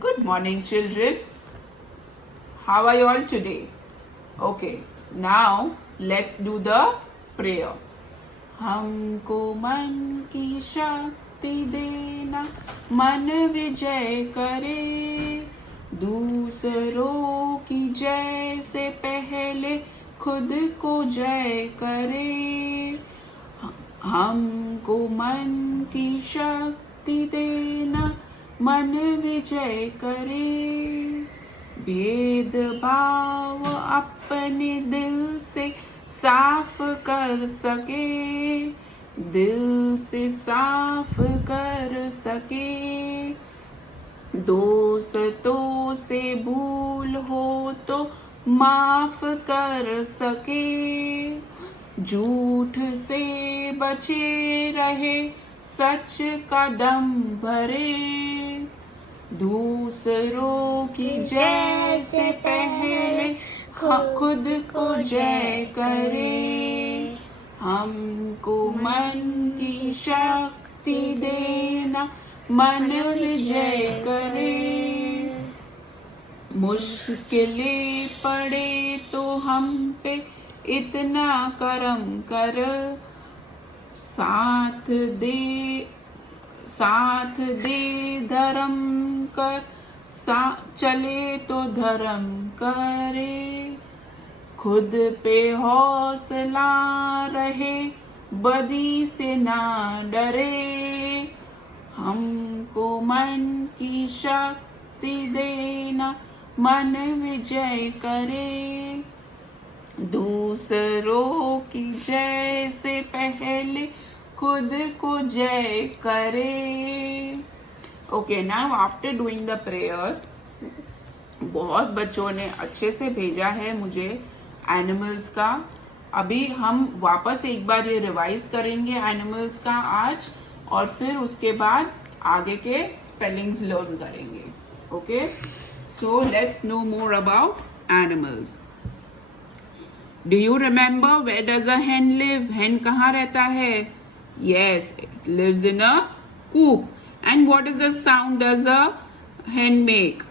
Good morning, children. How are you all today? Okay, now let's do the prayer. हमको मन की शक्ति देना, मन विजय करे, दूसरों की जय से पहले खुद को जय करे। हमको मन की शक्ति देना, मन विजय करे, भेदभाव अपने दिल से साफ कर सके, दिल से साफ कर सके। दोस्तों से भूल हो तो माफ कर सके, झूठ से बचे रहे, सच का दम भरे, दूसरों की जय से पहले खुद को जय करे। हमको मन की शक्ति देना, मन विजय करे, मुश्किलें पड़े तो हम पे इतना करम कर, साथ दे धर्म कर, चले तो धर्म करे, खुद पे हौसला रहे, बदी से ना डरे। हमको मन की शक्ति देना, मन विजय करे, दूसरों की जय से पहले खुद को जय करे। Okay, now after doing the prayer, बहुत बच्चों ने अच्छे से भेजा है मुझे एनिमल्स का। अभी हम वापस एक बार ये रिवाइज करेंगे एनिमल्स का आज, और फिर उसके बाद आगे के स्पेलिंग्स लर्न करेंगे। Okay, so let's know more about animals. Do you remember where does a hen live? hen कहाँ रहता है? Yes, it lives in a coop. And what is the sound does a hen make?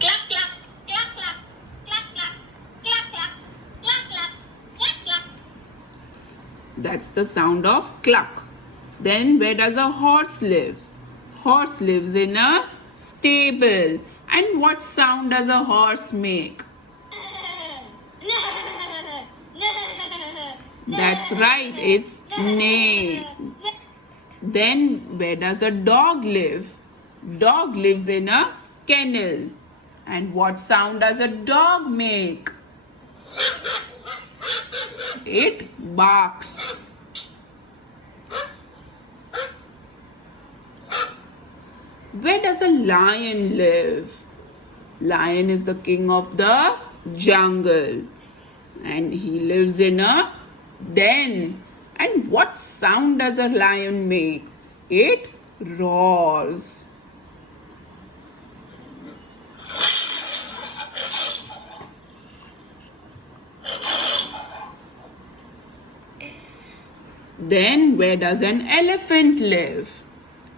Cluck, cluck, cluck, cluck, cluck, cluck, cluck, cluck, cluck, cluck, cluck, cluck. That's the sound of cluck. Then where does a horse live? Horse lives in a stable. And what sound does a horse make? That's right, it's neigh. Then where does a dog live? Dog lives in a kennel. And what sound does a dog make? It barks. Where does a lion live? Lion is the king of the jungle. And he lives in a den. And what sound does a lion make? It roars. Then where does an elephant live?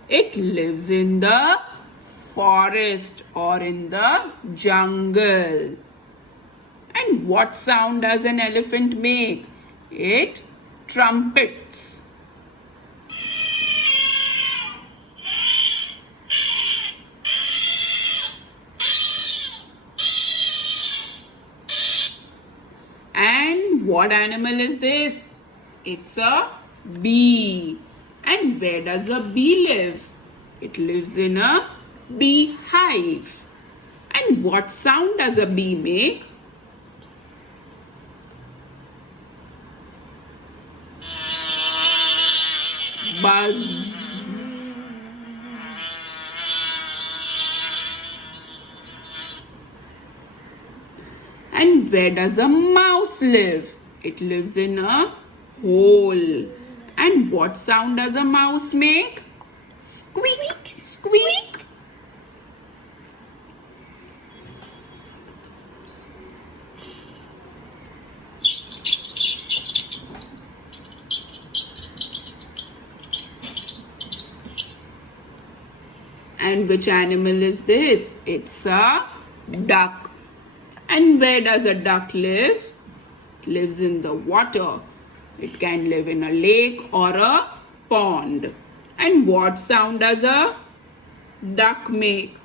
It lives in the forest or in the jungle. And what sound does an elephant make? It trumpets. And what animal is this? It's a bee. And where does a bee live? It lives in a beehive. And what sound does a bee make? Buzz. And where does a mouse live? It lives in a hole. And what sound does a mouse make? Squeak, squeak. And which animal is this? It's a duck. And where does a duck live? It lives in the water. It can live in a lake or a pond. And what sound does a duck make?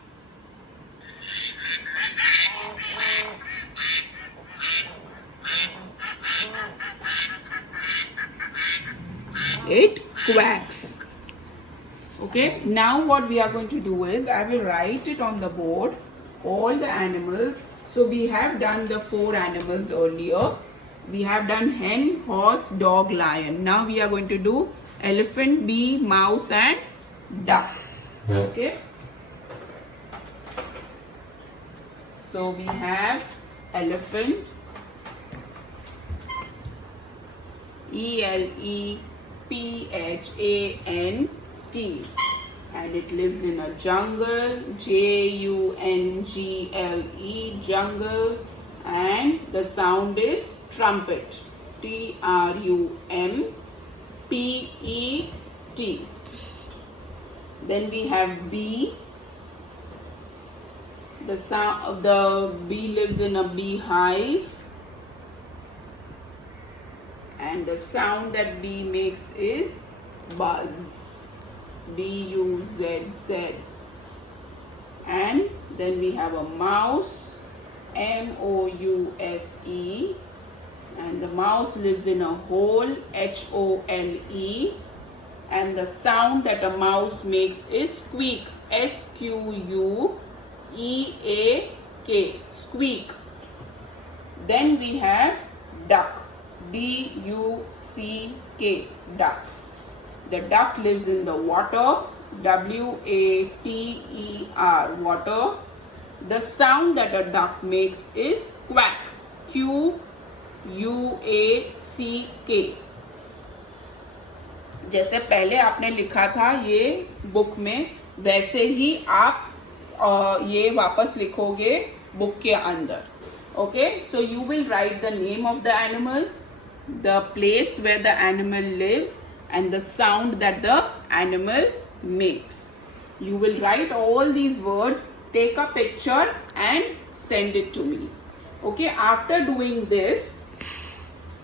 It quacks. Okay, now what we are going to do is I will write it on the board, all the animals. So we have done the 4 animals earlier. We have done hen, horse, dog, lion. Now we are going to do elephant, bee, mouse and duck. Okay. So we have elephant, ELEPHANT, and it lives in a jungle, JUNGLE, jungle, and the sound is trumpet, TRUMPET. Then we have bee. The bee lives in a beehive, and the sound that bee makes is buzz, BUZZ. And then we have a mouse, MOUSE, and the mouse lives in a hole, HOLE, and the sound that a mouse makes is squeak, SQUEAK, squeak. Then we have duck, DUCK, duck. The duck lives in the water, WATER, water. The sound that a duck makes is quack, QUACK. जैसे पहले आपने लिखा था ये book में, वैसे ही आप ये वापस लिखोगे बुक के अंदर. Okay, so you will write the name of the animal, the place where the animal lives, and the sound that the animal makes. You will write all these words, take a picture and send it to me. Okay, after doing this,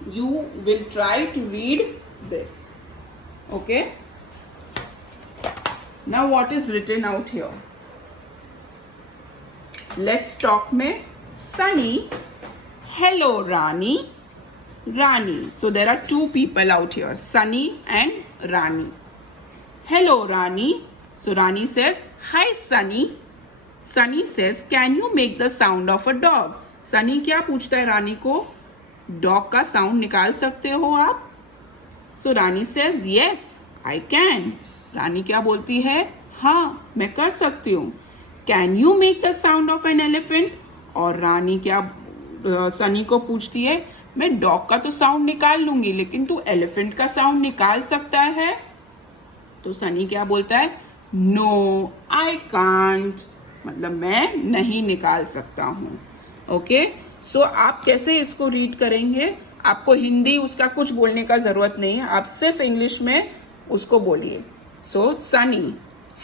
you will try to read this. Okay. Now what is written out here? Let's talk में Sunny, hello Rani, Rani. So there are 2 people out here, Sunny and Rani. Hello Rani. So Rani says, hi Sunny. Sunny says, can you make the sound of a dog? Sunny क्या पूछता है रानी को? Dog का sound निकाल सकते हो आप? So Rani says, yes, I can. रानी क्या बोलती है? हाँ, मैं कर सकती हूँ. Can you make the sound of an elephant? और रानी क्या सनी को पूछती है, मैं डॉग का तो साउंड निकाल लूंगी, लेकिन तू एलिफेंट का साउंड निकाल सकता है? तो सनी क्या बोलता है? नो, आई कांट, मतलब मैं नहीं निकाल सकता हूँ. ओके, सो आप कैसे इसको रीड करेंगे? आपको हिंदी उसका कुछ बोलने का जरूरत नहीं है, आप सिर्फ इंग्लिश में उसको बोलिए. So Sunny,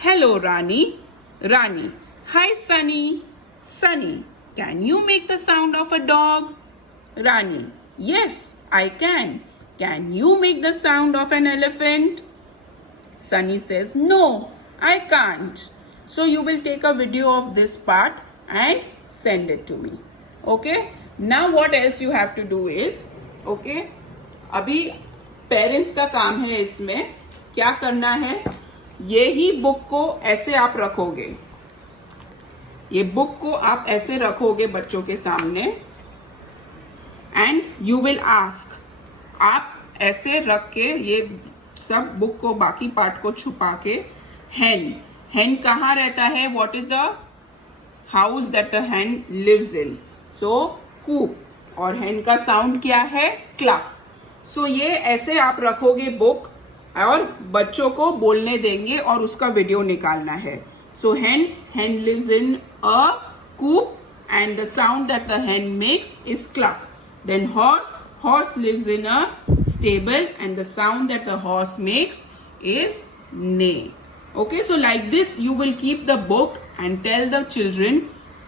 hello Rani, Rani, hi Sunny, Sunny, can you make the sound of a dog? Rani, yes, I can. Can you make the sound of an elephant? Sunny says, no, I can't. So you will take a video of this part and send it to me. Okay? Now what else you have to do is, okay, अभी parents का काम है इसमें. क्या करना है? ये ही book को ऐसे आप रखोगे. ये बुक को आप ऐसे रखोगे बच्चों के सामने एंड यू विल आस्क. आप ऐसे रख के ये सब बुक को, बाकी पार्ट को छुपा के, hen, hen कहाँ रहता है? What is the house that the hen lives in? So coop. और hen का साउंड क्या है? क्लक. सो ये ऐसे आप रखोगे बुक और बच्चों को बोलने देंगे और उसका वीडियो निकालना है. So hen lives in a coop and the sound that the hen makes is cluck. Then horse lives in a stable and the sound that the horse makes is neigh. Okay, so like this you will keep the book and tell the children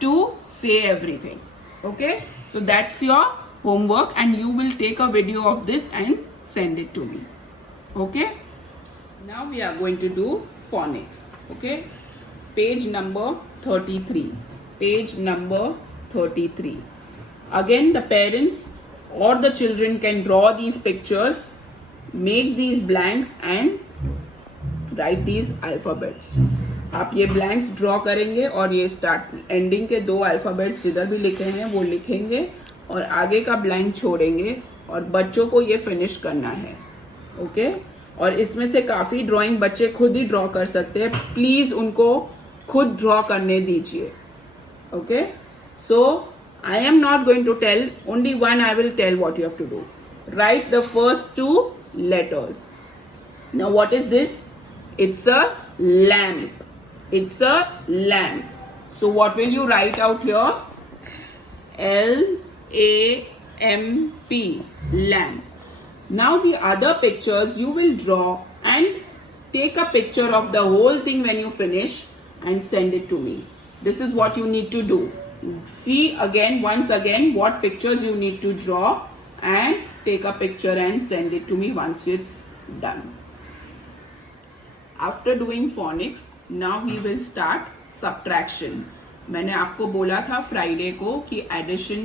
to say everything. Okay, so that's your homework and you will take a video of this and send it to me. Okay, now we are going to do phonics. Okay, page number 33. Page number 33. Again, the parents or the children can draw these pictures, make these blanks and write these alphabets. आप ये blanks draw करेंगे और ये start ending के 2 alphabets जिधर भी लिखे हैं वो लिखेंगे और आगे का ब्लैंक छोड़ेंगे और बच्चों को ये फिनिश करना है. ओके, और इसमें से काफ़ी ड्राइंग बच्चे खुद ही ड्रॉ कर सकते हैं. प्लीज़ उनको खुद ड्रॉ करने दीजिए. Okay, so I am not going to tell, only one I will tell what you have to do. Right the first 2 letters. Now what is this? It's a lamp. It's a lamp. So what will you write out here? L-A-M-P. Lamp. Now the other pictures you will draw and take a picture of the whole thing when you finish and send it to me. This is what you need to do. See again, once again, what pictures you need to draw and take a picture and send it to me once it's done. After doing phonics, now we will start subtraction. मैंने आपको बोला था Friday को कि addition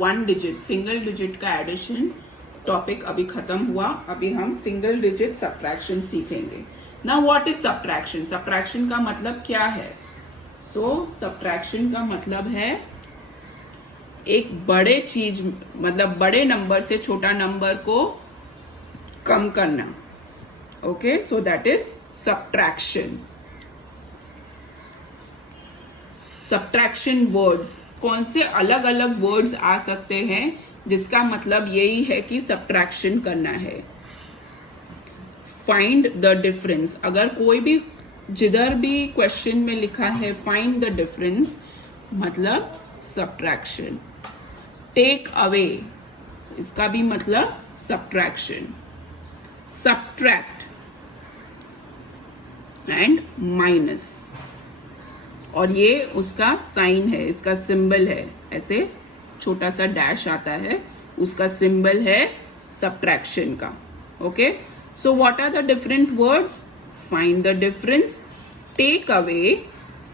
1 digit, single digit का addition topic अभी खत्म हुआ. अभी हम सिंगल डिजिट सब्ट्रैक्शन सीखेंगे. Now what is subtraction? Subtraction का मतलब क्या है? सब्ट्रैक्शन का मतलब है एक बड़े चीज, मतलब बड़े नंबर से छोटा नंबर को कम करना. Okay, so that is subtraction. Subtraction words, कौन से अलग अलग वर्ड्स आ सकते हैं जिसका मतलब यही है कि सब्ट्रैक्शन करना है. Find the difference. अगर कोई भी जिधर भी क्वेश्चन में लिखा है फाइंड द डिफरेंस, मतलब सब्ट्रैक्शन. टेक अवे, इसका भी मतलब सब्ट्रैक्शन. सब्ट्रैक्ट एंड माइनस, और ये उसका साइन है, इसका सिंबल है, ऐसे छोटा सा डैश आता है, उसका सिंबल है सब्ट्रैक्शन का. Okay, so what are the different words? Find the difference, take away,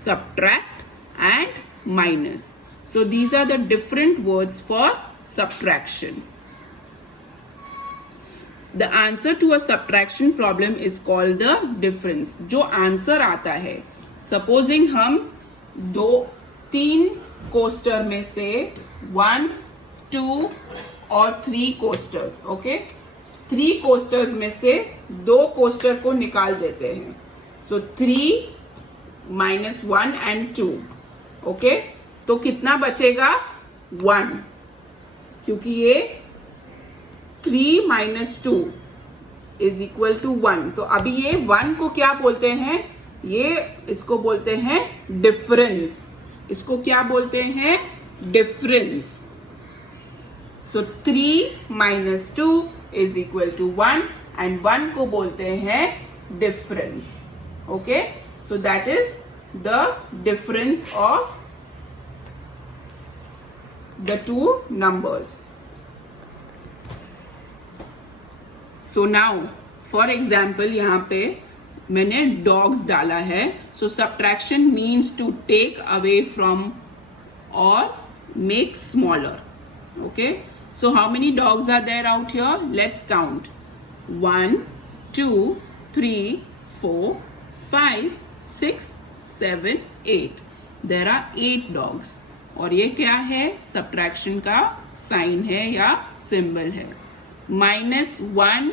subtract and minus. So these are the different words for subtraction. The answer to a subtraction problem is called the difference. जो answer आता है, supposing हम 3 coaster में से 1, 2 और 3 coasters, okay, 3 coasters में से 2 coaster को निकाल देते हैं. सो 3 - 1 and 2. ओके, तो कितना बचेगा? 1, क्योंकि ये 3 - 2 इज इक्वल टू 1. तो अभी ये 1 को क्या बोलते हैं? इसको बोलते हैं डिफरेंस. इसको क्या बोलते हैं? Difference. So 3 - 2 is equal to 1 and 1 को बोलते हैं difference. Okay, so that is the difference of the 2 numbers. So now for example यहाँ पे मैंने dogs डाला है. So subtraction means to take away from or make smaller. Okay, so how many dogs are there out here? Let's count. 1, 2, 3, 4, 5, 6, 7, 8. There are 8 dogs. और ये क्या है? Subtraction का साइन है या सिंबल है. -1,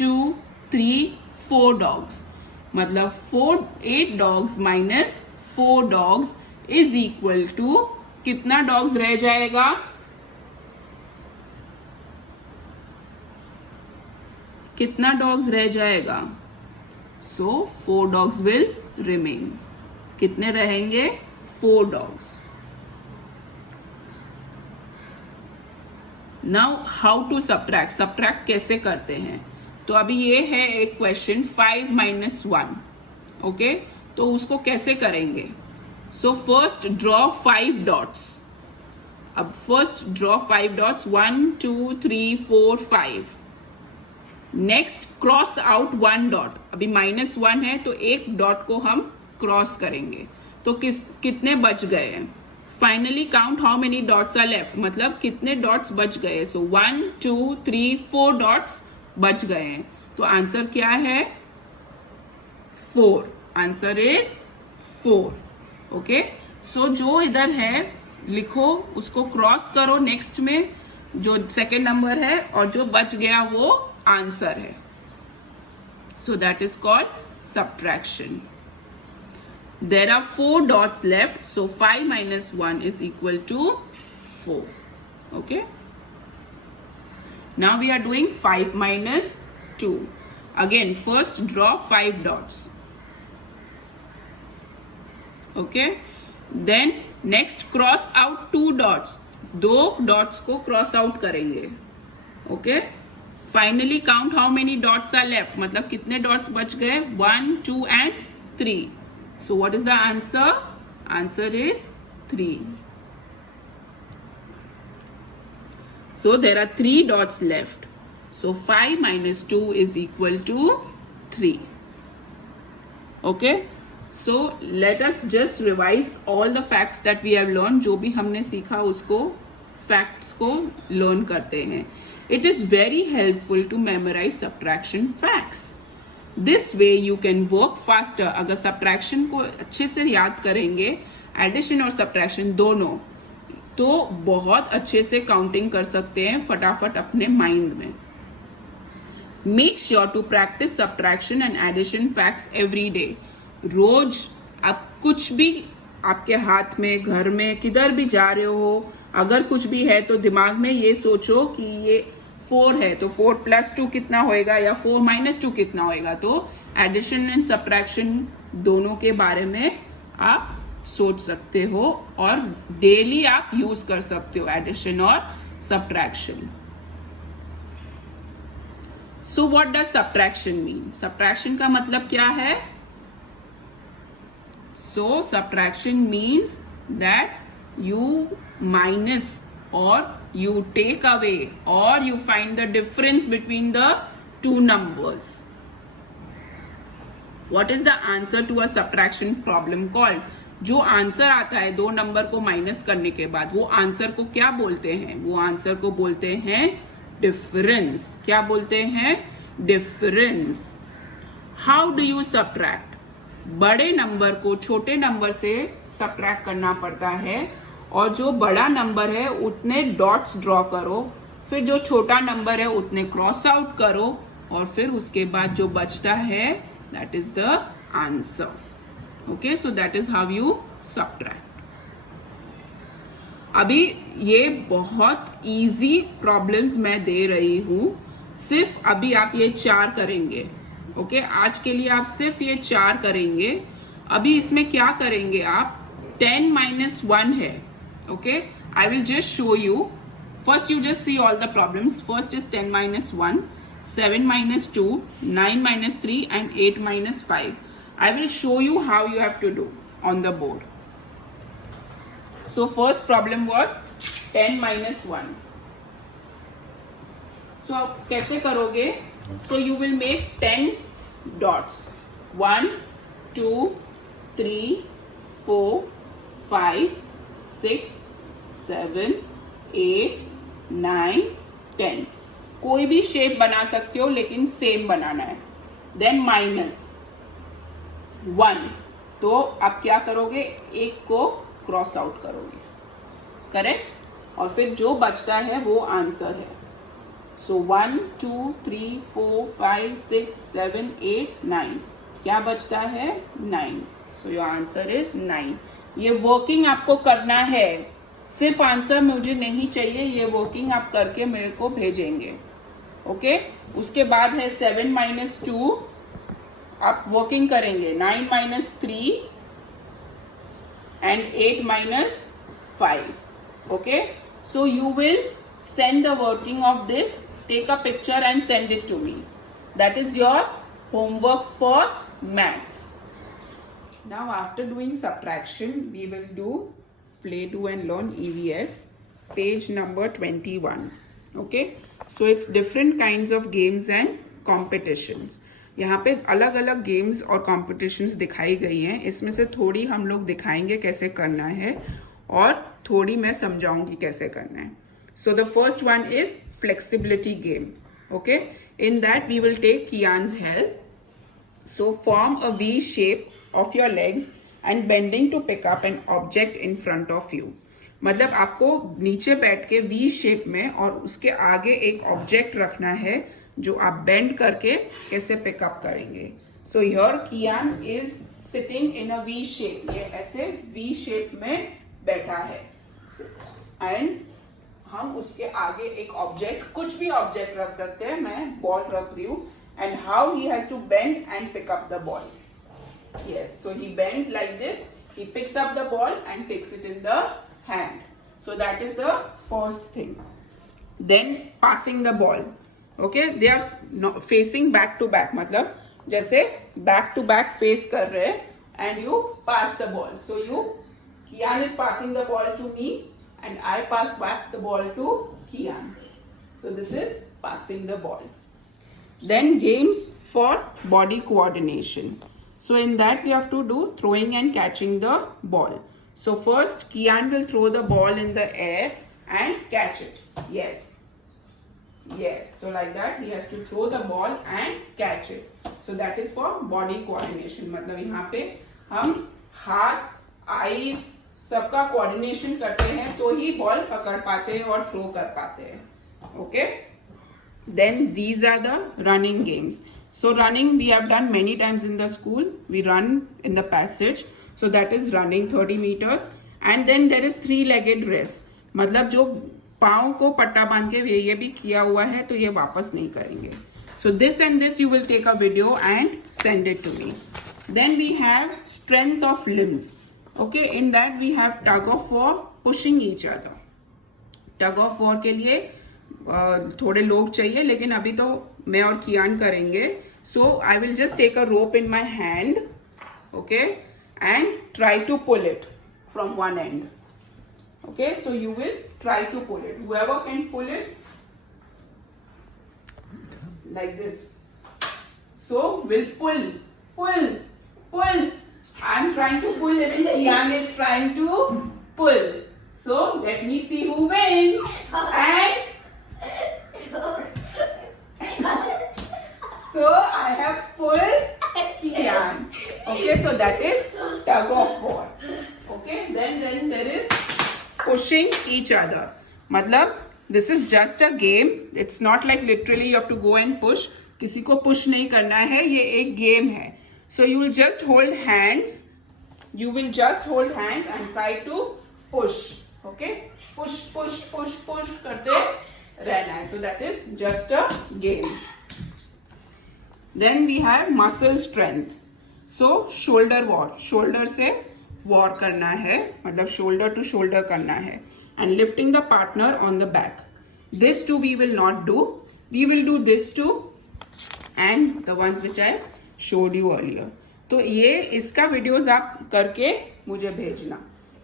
2, 3, 4 डॉग्स, मतलब 8 dogs minus 4 dogs is equal to कितना डॉग्स रह जाएगा? कितना डॉग्स रह जाएगा? So 4 dogs will remain. कितने रहेंगे? 4 dogs. Now how to subtract. Subtract कैसे करते हैं? तो अभी ये है एक क्वेश्चन 5 - 1. ओके, तो उसको कैसे करेंगे? So first draw 5 dots. अब first draw 5 dots, 1 2 3 4 5. Next cross out 1 dot. अभी -1 है तो एक डॉट को हम क्रॉस करेंगे, तो कितने बच गए हैं? Finally count how many dots are left, मतलब कितने डॉट्स बच गए. सो 1 2 3 4 डॉट्स बच गए हैं. तो आंसर क्या है? 4. Answer is 4. ओके, सो जो इधर है लिखो, उसको क्रॉस करो नेक्स्ट में जो सेकेंड नंबर है, और जो बच गया वो आंसर है. सो that is called subtraction. There are 4 dots left, so 5 minus 1 is equal to 4. Okay. Now we are doing 5 minus 2. Again, first draw 5 dots. Okay. Then next cross out 2 dots. 2 dots को cross out करेंगे. Okay. Finally count how many dots are left. मतलब कितने dots बच गए? 1 2 and 3. So what is the answer? Answer is 3. So there are 3 dots left. So 5 minus 2 is equal to 3. Okay. So let us just revise all the facts that we have learned. जो भी हमने सीखा उसको facts को learn करते हैं. It is very helpful to memorize subtraction facts. This way you can work faster. अगर subtraction को अच्छे से याद करेंगे, एडिशन और सब्ट्रैक्शन दोनों, तो बहुत अच्छे से काउंटिंग कर सकते हैं फटाफट अपने माइंड में. Make sure to practise subtraction and addition facts every day. रोज आप कुछ भी आपके हाथ में, घर में, किधर भी जा रहे हो, अगर कुछ भी है तो दिमाग में ये सोचो कि ये 4 है तो 4 + 2 कितना होएगा, या 4 - 2 कितना होएगा. तो एडिशन एंड सब्ट्रैक्शन दोनों के बारे में आप सोच सकते हो और डेली आप यूज कर सकते हो एडिशन और subtraction. So what does subtraction mean? Subtraction का मतलब क्या है? So subtraction means that you minus or you take away or you find the difference between the two numbers. What is the answer to a subtraction problem called? जो answer आता है 2 number को minus करने के बाद, वो answer को क्या बोलते हैं? वो आंसर को बोलते हैं डिफरेंस. क्या बोलते हैं? Difference. How do you subtract? बड़े नंबर को छोटे नंबर से सब्ट्रैक्ट करना पड़ता है, और जो बड़ा नंबर है उतने डॉट्स ड्रॉ करो, फिर जो छोटा नंबर है उतने क्रॉस आउट करो, और फिर उसके बाद जो बचता है that is the answer. Okay, so that is how you subtract. अभी ये बहुत इजी प्रॉब्लम्स मैं दे रही हूं, सिर्फ अभी आप ये 4 करेंगे. ओके, आज के लिए आप सिर्फ ये 4 करेंगे. अभी इसमें क्या करेंगे आप? 10 - 1 है. Okay, I will just show you. First you just see all the problems. First is 10 - 1, 7 - 2, 9 - 3 and 8 - 5. I will show you how you have to do on the board. So first problem was 10 - 1. So आप कैसे करोगे? So you will make 10 dots. 1 2 3 4 5 6 7 8 9 10. कोई भी shape बना सकते हो, लेकिन same बनाना है. देन -1, तो आप क्या करोगे? एक को क्रॉस आउट करोगे, करेक्ट, और फिर जो बचता है वो आंसर है. सो 1 2 3 4 5 6 7 8 9. क्या बचता है? 9. So your answer is 9. ये वर्किंग आपको करना है, सिर्फ आंसर मुझे नहीं चाहिए. ये वर्किंग आप करके मेरे को भेजेंगे. ओके, उसके बाद है 7 - 2. आप वर्किंग करेंगे. 9 - 3 and 8 - 5. Okay, so you will send the working of this. Take a picture and send it to me. That is your homework for maths. Now after doing subtraction, we will do Play, Do and Learn EVS, page number 21. Okay, so it's different kinds of games and competitions. यहाँ पे अलग अलग games और competitions दिखाई गई हैं. इसमें से थोड़ी हम लोग दिखाएंगे कैसे करना है और थोड़ी मैं समझाऊंगी कैसे करना है. So the first one is flexibility game. Okay, in that we will take Kian's help. So form a V shape of your legs and bending to pick up an object in front of you. मतलब आपको नीचे बैठ के V shape में और उसके आगे एक ऑब्जेक्ट रखना है जो आप बेंड करके कैसे पिकअप करेंगे. So here Kiyan is sitting in a V shape. ये ऐसे V शेप में बैठा है एंड हम उसके आगे एक ऑब्जेक्ट, कुछ भी ऑब्जेक्ट रख सकते हैं. मैं बॉल रख रही हूँ. And how he has to bend and pick up the ball. Yes, so he bends like this. He picks up the ball and takes it in the hand. So that is the first thing. Then passing the ball. Okay, they are not facing back to back. मतलब जैसे back to back face कर रहे हैं and you pass the ball. So Kian is passing the ball to me and I pass back the ball to Kian. So this is passing the ball. Then games for body coordination. So in that we have to do throwing and catching the ball. So first Kian will throw the ball in the air and catch it. Yes. Yes. So like that he has to throw the ball and catch it. So that is for body coordination. मतलब यहाँ पे हम हाथ, eyes सबका coordination करते हैं तो ही ball पकड़ पाते हैं और थ्रो कर पाते हैं. Okay. Then these are the running games. So running we have done many times in the school. We run in the passage. So that is running 30 meters. And then there is 3-legged race. मतलब जो पाँव को पट्टा बांध के ये भी किया हुआ है तो ये वापस नहीं करेंगे. So this and this you will take a video and send it to me. Then we have strength of limbs. Okay, in that we have tug of war, pushing each other. Tug of war के लिए थोड़े लोग चाहिए लेकिन अभी तो मैं और कियान करेंगे. So I will just take a rope in my hand. Okay, and try to pull it from one end. Okay, so you will try to pull it. whoever can pull it like this. So we'll pull. I'm trying to pull it and Kian is trying to pull. So let me see who wins. And so I have pulled Kian. Okay, so that is tug of war. Okay, then there is pushing each other. मतलब this is just a game. It's not like literally you have to go and push. किसी को push नहीं करना है. ये एक game है. So you will just hold hands. You will just hold hands and try to push. Okay, push करते रहना है. So that is just a game. Then we have muscle strength. So shoulder war. Shoulder से war करना है. मतलब shoulder to shoulder करना है. And lifting the partner on the back. This too we will not do. We will do this too. And the ones which I showed you earlier. तो ये इसका videos आप करके मुझे भेजना.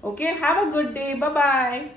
Okay, have a good day. Bye bye.